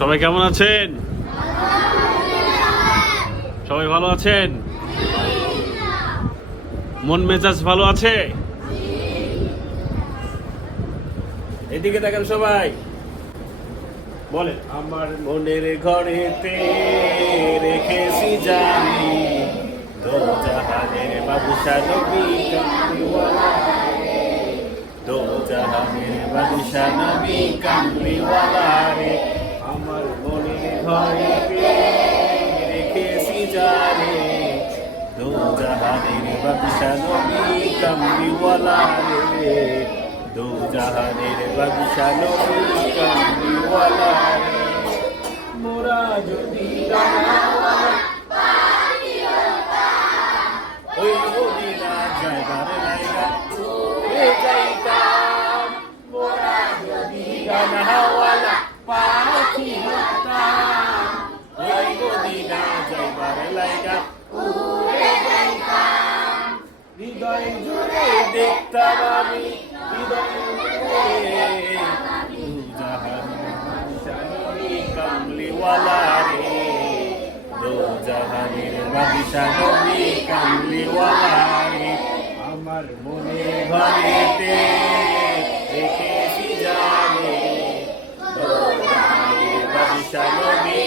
সবাই কেমন আছেন? সবাই ভালো আছেন? মন মেজাজ ভালো আছে? এদিকে দেখেন সবাই, বলেন। আমার মনের ঘরেতে রেখেছি জানি দো জাহানের বাদশা নবী কামলিওয়ালা, দো জাহানের বাদশা নবী কামলিওয়ালা রে। আমার মনের ঘরেতে রেখেছি জানি দো জাহানের বাদশা নবী কামলিওয়ালা রে, দো জাহানের বাদশা নবী কামলিওয়ালা রে। মোরা যদি ওই মদিনা যাইবার লাইগা চলে যাইতাম, মোরা যদি গানাওয়ালা পাখি হতাম, ওই মদিনা যাইবার লাইগা উড়ে যাইতাম। হৃদয় জুড়ে দেখতাম আমি, হৃদয় জুড়ে দু জাহানের বাদশা নবী কামলিওয়ালা রে, দো জাহানের বাদশা নবী কামলিওয়ালা রে। আমার মনের ঘরেতে রেখেছি জানে দো জাহানের বাদশা নবী